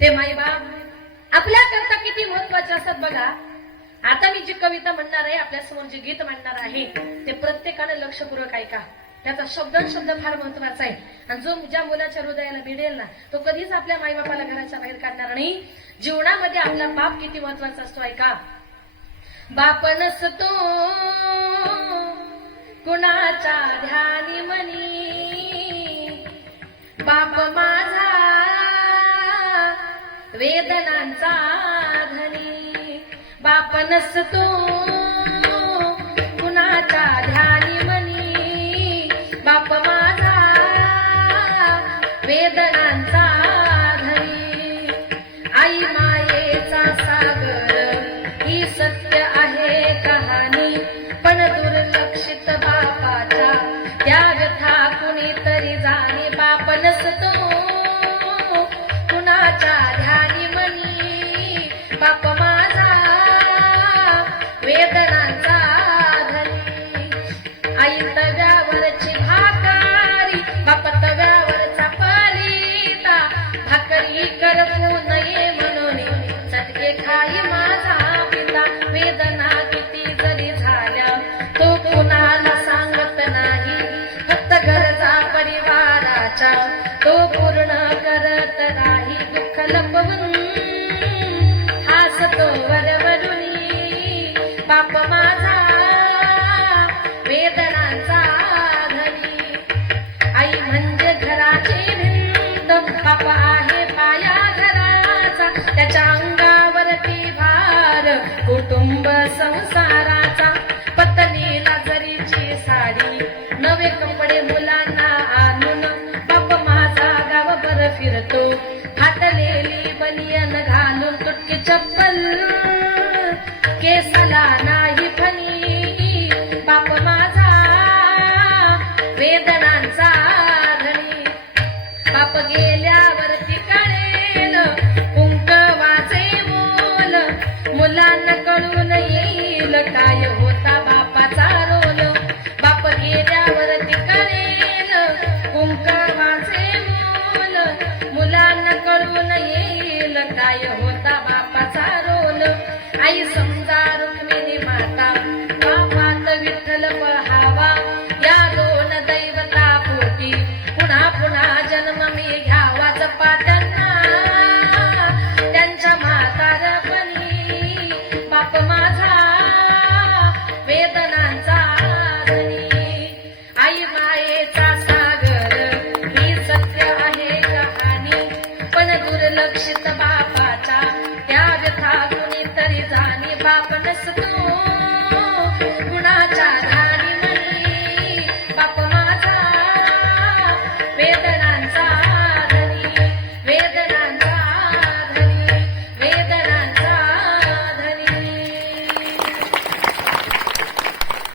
ते माई बाप आपल्या करता किती महत्त्वाचे असतात बघा. आता मी जी कविता म्हणणार आहे आपल्यासमोर जे गीत म्हणणार आहे ते प्रत्येकाने लक्षपूर्वक ऐका. त्याचा शब्द शब्द फार महत्त्वाचा आहे. आणि जो ज्या मुलाच्या हृदयाला भिडेल ना तो कधीच आपल्या माईबापाला घराच्या बाहेर काढणार नाही. जीवनामध्ये आपला बाप किती महत्त्वाचा असतो ऐका. बाप नसतो वेदनांचा धनी बाप नसतो कुणाचा ध्यानी मनी. बाप माझा वेदनांचा धनी आई मायेचा सागर ही सत्य आहे कहाणी पण दुर्लक्षित बापाचा त्या परिवाराच्या तो पूर्ण करत राही दुःख लपवून हासतो वरवरुनी. बाप माझा वेदनांचा धनी आई म्हणजे घराची भिंत बाप आहे पाया घराचा. त्याच्या अंगावरती भार कुटुंब संसाराचा. पत्नीला जरीची साडी नवे गावभर फाटलेली बनियन घालून तुटकी चप्पल. केसला नाही फणी बाप माझा. वेदनांचा धनी. बाप गेल्यावर कळेल कुंकवाचे बोल मुलांना कळू नये. होता बापाचा रोल. आई समजा रुक्मिणी papa, nessa